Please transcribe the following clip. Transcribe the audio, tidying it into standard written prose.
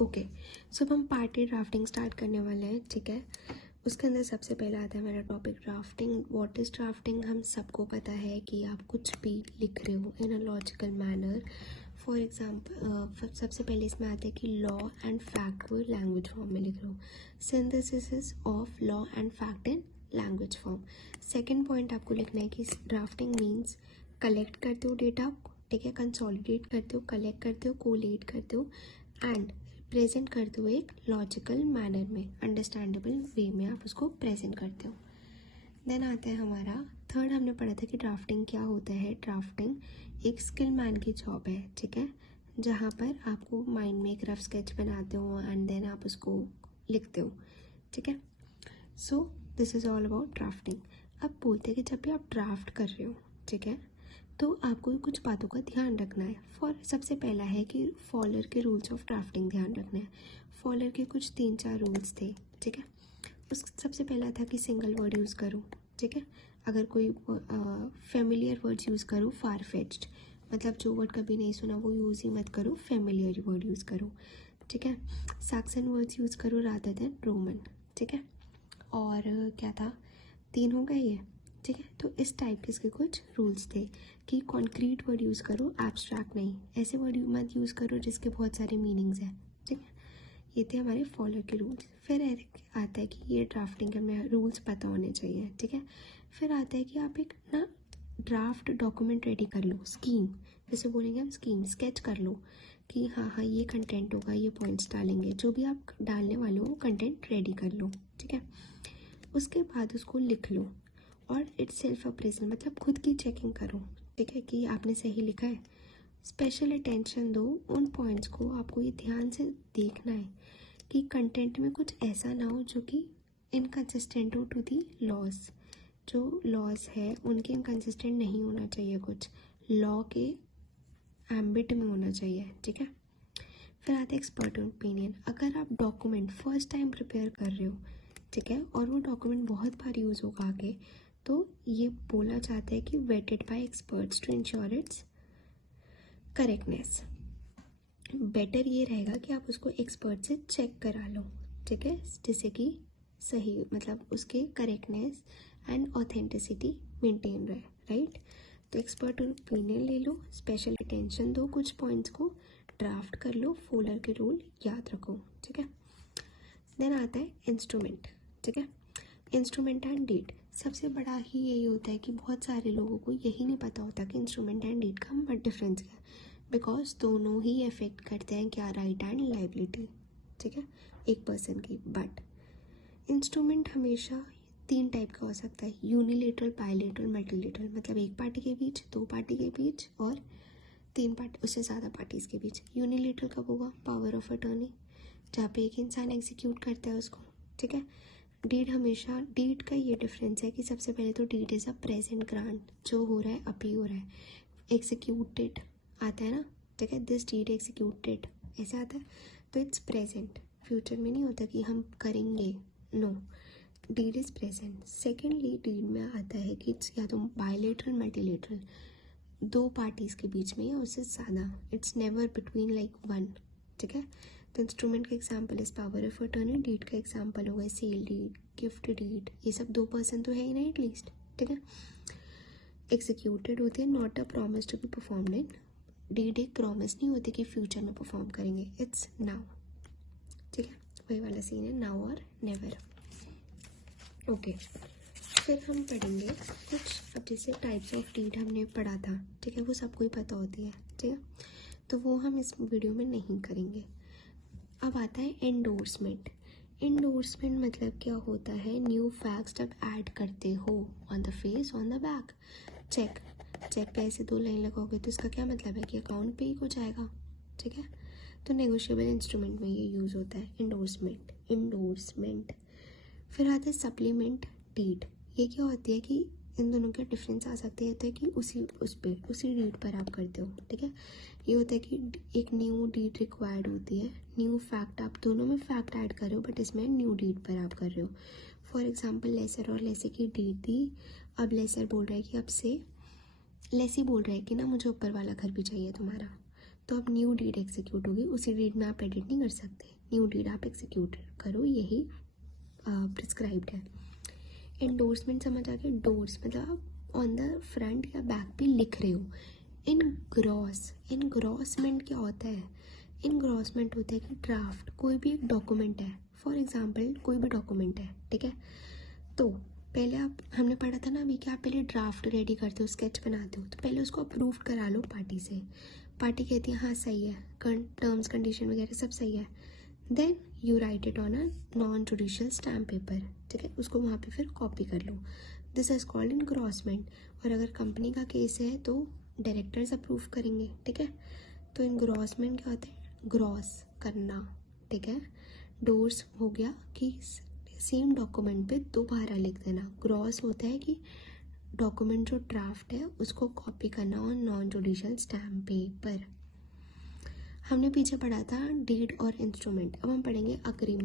Okay, सो अब हम party drafting start करने वाले हैं, ठीक है। उसके अंदर सबसे पहले आता है मेरा topic drafting. What is drafting? हम सबको पता है कि आप कुछ भी लिख रहे हो in a logical manner. For example सबसे पहले इसमें आता है कि लॉ एंड फैक्ट को लैंग्वेज फॉर्म में लिख रहे हो। Synthesis of law and fact in language form. Second point आपको लिखना है कि ड्राफ्टिंग मीन्स कलेक्ट करते हो डेटा, ठीक है, कंसोलिडेट करते हो, कलेक्ट करते हो, कोलेट करते हो एंड प्रेजेंट करते हो एक लॉजिकल मैनर में, अंडरस्टैंडेबल वे में आप उसको प्रेजेंट करते हो। देन आता है हमारा थर्ड, हमने पढ़ा था कि ड्राफ्टिंग क्या होता है। ड्राफ्टिंग एक स्किल मैन की जॉब है, ठीक है, जहाँ पर आपको माइंड में एक रफ स्केच बनाते हो एंड देन आप उसको लिखते हो, ठीक है। So this is all about drafting. अब बोलते हैं कि जब भी आप ड्राफ्ट कर रहे हो, ठीक है, तो आपको कुछ बातों का ध्यान रखना है। सबसे पहला है कि फॉलोअर के रूल्स ऑफ ड्राफ्टिंग ध्यान रखना है। फॉलोअर के कुछ 3-4 रूल्स थे, ठीक है। उस सबसे पहला था कि सिंगल वर्ड यूज़ करो, ठीक है। अगर कोई फेमिलियर वर्ड्स यूज़ करो, फार फेच्ड, मतलब जो वर्ड कभी नहीं सुना वो यूज़ ही मत करो, फेमिलियर वर्ड यूज़ करो, ठीक है। सैक्सन वर्ड्स यूज़ करो रादर देन रोमन, ठीक है। और क्या था, 3 हो गए ये, ठीक है। तो इस टाइप के इसके कुछ रूल्स थे कि कॉन्क्रीट वर्ड यूज़ करो, एब्स्ट्रैक्ट नहीं। ऐसे वर्ड मत यूज़ करो जिसके बहुत सारे मीनिंग्स हैं, ठीक है। ये थे हमारे फॉलो के रूल्स। फिर आता है कि ये ड्राफ्टिंग के हमें रूल्स पता होने चाहिए, ठीक है। फिर आता है कि आप एक ना ड्राफ्ट डॉक्यूमेंट रेडी कर लो, स्कीम जैसे बोलेंगे हम, स्कीम स्केच कर लो कि हाँ हाँ ये कंटेंट होगा, ये पॉइंट्स डालेंगे, जो भी आप डालने वाले हो वो कंटेंट रेडी कर लो, ठीक है। उसके बाद उसको लिख लो और इट्स सेल्फ अप्रेजल, मतलब खुद की चेकिंग करो, ठीक है, कि आपने सही लिखा है। स्पेशल अटेंशन दो उन पॉइंट्स को, आपको ये ध्यान से देखना है कि कंटेंट में कुछ ऐसा ना हो जो कि इनकंसिस्टेंट हो टू दी लॉज। जो लॉज है उनके इनकंसिस्टेंट नहीं होना चाहिए, कुछ लॉ के एम्बिट में होना चाहिए, ठीक है। फिर आता है एक्सपर्ट ओपिनियन। अगर आप डॉक्यूमेंट फर्स्ट टाइम प्रिपेयर कर रहे हो, ठीक है, और वो डॉक्यूमेंट बहुत बार यूज़ होगा आगे, तो ये बोला जाता है कि vetted by experts to ensure its correctness. Better ये रहेगा कि आप उसको एक्सपर्ट से चेक करा लो, ठीक है, जिससे कि सही, मतलब उसके करेक्टनेस एंड ऑथेंटिसिटी मेंटेन रहे, राइट। तो एक्सपर्ट ओपिनियन ले लो, स्पेशल अटेंशन दो कुछ पॉइंट्स को, ड्राफ्ट कर लो, फॉलोअर के रूल याद रखो, ठीक है। देन आता है इंस्ट्रूमेंट, ठीक है। इंस्ट्रूमेंट एंड डेट, सबसे बड़ा ही यही होता है कि बहुत सारे लोगों को यही नहीं पता होता कि इंस्ट्रूमेंट एंड डेट का डिफरेंस क्या है, बिकॉज दोनों ही इफेक्ट करते हैं क्या, राइट एंड लाइबिलिटी, ठीक है, एक पर्सन की। बट इंस्ट्रूमेंट हमेशा 3 टाइप का हो सकता है, यूनिलेटरल, बायलेटरल, मल्टीलेटरल, मतलब एक पार्टी के बीच, 2 पार्टी के बीच और 3 पार्टी, उससे ज़्यादा पार्टीज़ के बीच। यूनिलेटरल कब होगा, पावर ऑफ अटॉर्नी, जहाँ पे एक इंसान एग्जीक्यूट करता है उसको, ठीक है। डीड हमेशा, डीड का ये डिफरेंस है कि सबसे पहले तो deed is a present grant, जो हो रहा है अभी हो रहा है। एग्जीक्यूटेड आता है ना, ठीक है, दिस डीड एग्जीक्यूटेड ऐसा आता है, तो इट्स प्रेजेंट, फ्यूचर में नहीं होता कि हम करेंगे, no, deed is present. Secondly deed में आता है कि इट्स या तो बायलेटरल, मल्टीलेटरल, 2 पार्टीज़ के बीच में या उससे ज़्यादा, इट्स नेवर बिटवीन लाइक 1, ठीक है। तो इंस्ट्रूमेंट का एग्जांपल इस पावर ऑफ अटॉर्नी, डीड का एग्जांपल होगा सेल डीड, गिफ्ट डीड, ये सब 2 पर्सन तो है ही ना एटलीस्ट, ठीक है। एग्जीक्यूटेड होती है, not a promise to be performed in, deed एक प्रॉमिस नहीं होती कि फ्यूचर में परफॉर्म करेंगे, इट्स नाउ, ठीक है, वही वाला सीन है, नाउ और नेवर, ओके। फिर हम पढ़ेंगे कुछ, अब जैसे टाइप्स ऑफ डीड हमने पढ़ा था, ठीक है, वो सबको ही पता होती है, ठीक है, तो वो हम इस वीडियो में नहीं करेंगे। अब आता है एंडोर्समेंट। एंडोर्समेंट मतलब क्या होता है, न्यू फैक्ट्स जब ऐड करते हो on the face, on the back, check, check पे ऐसे 2 लाइन लगाओगे तो इसका क्या मतलब है कि अकाउंट पे ही हो जाएगा, ठीक है। तो नेगोशिएबल इंस्ट्रूमेंट में ये यूज़ होता है एंडोर्समेंट, एंडोर्समेंट। फिर आता है सप्लीमेंट डीड। ये क्या होती है कि इन दोनों के डिफरेंस आ सकते हैं, तो है कि उसी डीड पर आप करते हो, ठीक है। ये होता है कि एक न्यू डीड रिक्वायर्ड होती है, न्यू फैक्ट, आप दोनों में फैक्ट ऐड कर रहे हो बट इसमें न्यू डीड पर आप कर रहे हो। फॉर एग्जांपल लेसर और लेसे की डीड थी, अब लेसर बोल रहा है कि अब से लेसी बोल रहा है कि ना मुझे ऊपर वाला घर भी चाहिए तुम्हारा, तो अब न्यू डीड एग्जीक्यूट होगी, उसी डीड में आप एडिट नहीं कर सकते, न्यू डीड आप एग्जीक्यूट करो, यही प्रिस्क्राइब्ड है। एंडोर्समेंट समझ आ गया, डोर्स मतलब आप ऑन द फ्रंट या बैक पे लिख रहे हो। इनग्रॉसमेंट क्या होता है? इनग्रॉसमेंट होता है कि ड्राफ्ट कोई भी एक डॉक्यूमेंट है, फॉर एग्जांपल कोई भी डॉक्यूमेंट है, ठीक है, तो पहले हमने पढ़ा था ना अभी कि आप पहले ड्राफ्ट रेडी करते हो, स्केच बनाते हो, तो पहले उसको अप्रूव करा लो पार्टी से, पार्टी कहती है हाँ सही है, टर्म्स कंडीशन वगैरह सब सही है, then you write it on a non judicial stamp paper, ठीक है, उसको वहाँ पे फिर कॉपी कर लो, दिस इज कॉल्ड इनग्रॉसमेंट। और अगर कंपनी का केस है तो डायरेक्टर्स अप्रूव करेंगे, ठीक है। तो इनग्रॉसमेंट क्या होता है? ग्रॉस करना, ठीक है। डोर्स हो गया कि सेम डॉक्यूमेंट पे दोबारा लिख देना। ग्रॉस होता है कि डॉक्यूमेंट जो ड्राफ्ट है उसको कॉपी करना on non judicial stamp paper. हमने पीछे पढ़ा था डीड और इंस्ट्रूमेंट, अब हम पढ़ेंगे अग्रीमेंट।